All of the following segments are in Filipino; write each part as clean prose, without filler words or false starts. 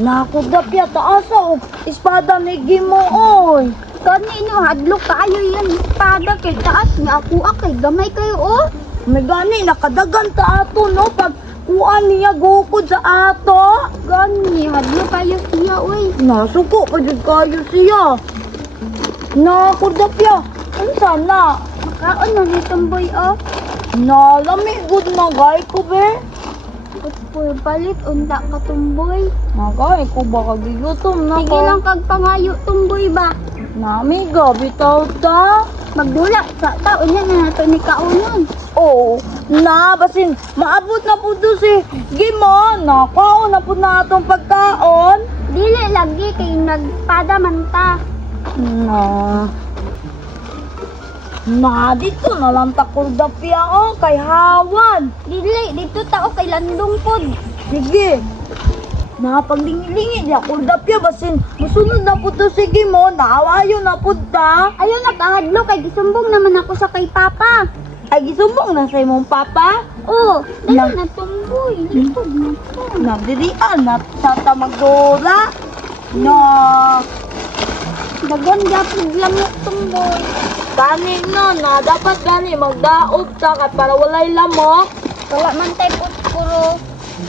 Nakudapya taasa o espada ni Gimo oy. Kanino hadlok kaayo yan espada kay taas nga ako kay gamay kayo oh. May gani nakadagan ta ato no pag kuan niya gukod sa ato. Gani hadlok kayo siya oy. Nasuko pa jud kayo siya. Nakudapya. Unsa na? Makaon na ni tumboy oh. Nalami good na gay ko be. Pur palit unta ka tumboy. Nagay ko baka gigutom na Sige ko. lang kag pangayo tumboy ba. Nami gabi tao ta. Magdula sa taon niya na nato ni kaunon. Oo. Na basin maabot na pud si Gimo. Nakaon na pud na atong pagkaon. Dili lagi kay nagpada man ta. Na dito na lang takurdapya o kay Hawan. Dili dito tao kay landong pod. Sige. Napaglingi-lingi di akurdapya basin musunod na pud to sige mo naawayo na pud ta. Ayaw nakahadlo kay gisumbong naman ako sa kay papa. Ay gisumbong na sa imong papa. Oh, dili Na- na tumboy. Likod na ta. Nadirian na sa ta magdura. Na Dagan gyapon lang yung tumboy. kani no na dapat gani magdaog ta kay para walay lamok. Wala man tay puro.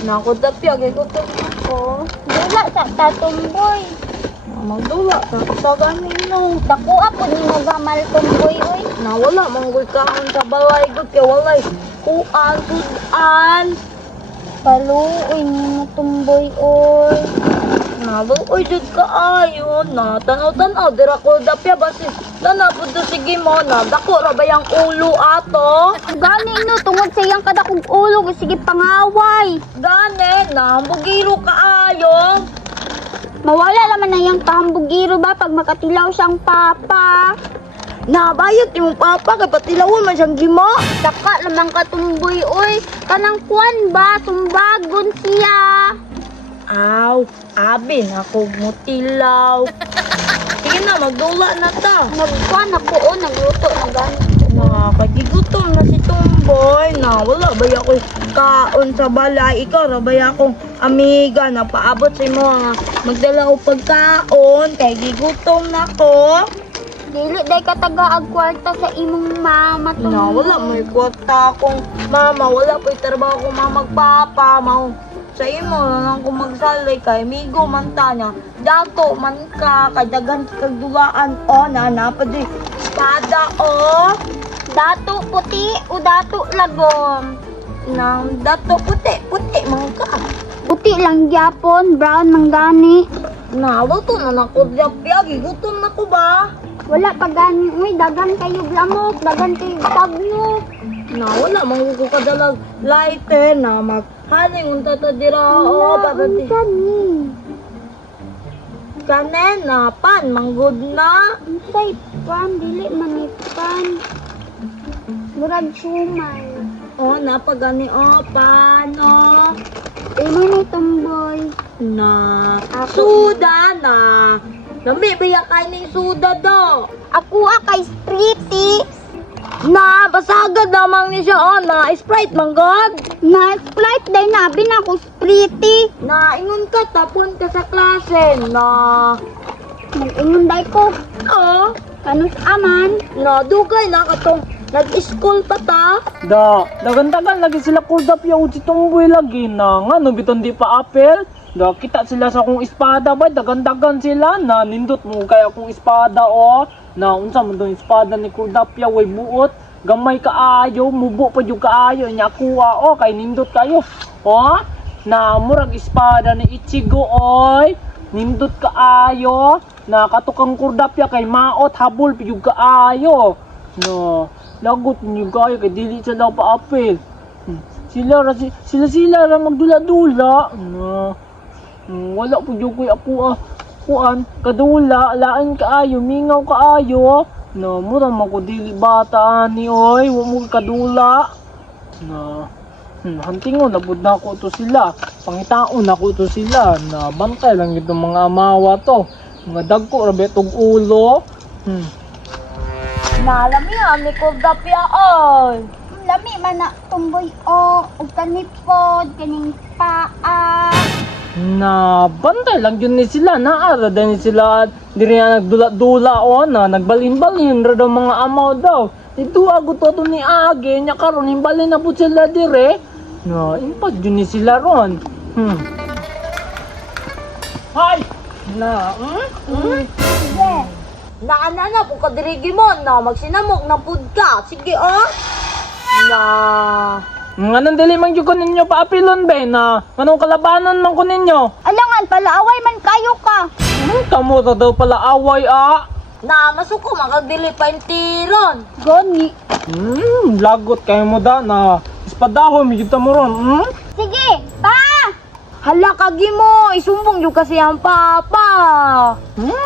Nakudapya kay gutom ako. Dula sa tatumboy. Magdula ta gani no. Dako ako ni mo gamal tumboy oy. Nawala manggol kaon sa balay gud kay walay kuan sudan. Paluoy ni mo tumboy oy. Naluoy jud kaayo na tanaw-tanaw dira ko dapya basin nanapod to sige mo na dako ra ba yang ulo ato. Gani no tungod sa iyang kadakog ulo sige pangaway. Gani na bugiro kaayo. Mawala naman na iyang kahambugiro ba pag makatilaw siyang papa. Nabayot imong papa kay patilawon man siyang gimo. Daka lamang katumboy oy. Kanang kuan ba sumbagon siya. Aw, abi na ko mutilaw. Sige na magdula na ta. Nagkuan ako o nagluto na gani. Nakagigutom na si Tumboy na wala ba ako kaon sa balay. Ikaw ra ba akong amiga na paabot sa imo nga magdala og pagkaon kay gigutom na ko. Dili day ka taga-ag kwarta sa imong mama tumboy. Na wala mo kwarta akong mama, wala po trabaho ko magpapa mao. Sa imo na lang kung magsalay kay migo man ta niya. Dato man ka kay daghan kag dulaan o na napadi espada o. Dato puti o dato lagom. Nang dato puti man ka. Puti lang gyapon, brown man gani. Nawa to na nako diapyagi gutom na ko ba? Wala pa gani, uy, dagan kayo lamok, dagan kayo tabno. Na wala man ko kadalag lighter na maghaling unta ta dira o para di Gani. kanen na pan manggod na. Unsay pan, dili manipan. Murag sumay. O napagani o paano Imo ni tumboy. na suda na. Lami biya kay ning suda do. Ako kay Sprite. Na basagad namang ni siya o na Sprite manggod. Na Sprite day nabi na ako Sprite. Na ingon ka tapon ka sa klase na Mag-ingon day ko. o Kanus aman. na dugay na katong nag-school pa ta. Dagan-dagan lagi sila kurdap yaw si Tumboy lagi na nga no biton di pa apel. Da kita sila sa akong espada ba dagan-dagan sila na nindot mo kaya akong espada o na unsa man dong espada ni kurdap yaw way buot gamay kaayo mubo pa jud kaayo nya kuha o kay nindot kayo. O na murag espada ni Ichigo oy nindot kaayo na katukang kurdap ya kay maot habol pa jud kaayo. No, lagot niyo kayo kay dili sila pa apel. Sila ra magdula-dula. No. Wala po yung kuya po kuan kadula lain kaayo mingaw kaayo. No, mura man ko dili bata ni oy, wa mo kadula. No. Hantingon na pud nako to sila. Pangitaon nako to sila na bantay lang itong mga amawa to. Mga dagko ra betog ulo. Nalami ni kurdapya oy. Lami man na tumboy o ug kanipod kaning paa. Na bantay lang yun ni sila, naara din sila, di rin nga nagdula-dula o na, nagbalin-balin ra daw mga amaw daw. Ito agot to ni Age, nya karon himbalin na po sila dire. Na, impad yun ni sila ron. Hay! Na, Sige. Na, kung kadirigi mo, na, magsinamok na pud ka. Sige, oh. Na, Anong dili man yung kuninyo paapilon be na anong kalabanan man kuninyo? Alangan, palaaway man kayo ka. Kamo ta daw pala away na, masuko, makagdili pa yung tiron. Gani. Lagot kayo mo da na ispadahon mi kita mo ron. Sige, pa! Hala, kagi mo, isumbong yung kasi ang papa.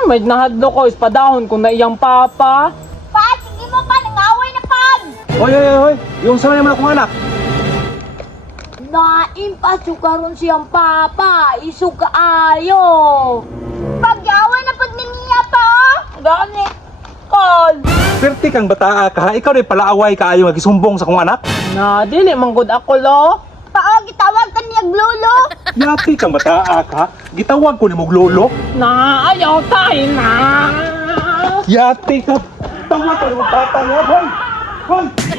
May nahadlo ko ispadahon kung na iyang papa. Pa, sige mo pa, nangaway na pag! Hoy! Yung sama naman akong anak. Naimpas yung karon siyang papa, isuka ayo. Pag-away na pag niya pa, oh! Gani, Col. Perti kang bataa ka. Ikaw rin pala away ka ayaw magisumbong sa akong anak. Na dili man gud ako lo. Pa, oh, gitawag ka niya lolo. Yati kang bataa ka. Gitawag ko ni mong lolo. Na ayaw tayo na. Yati ka. Tawag ka ni mong papa niya. Hoy!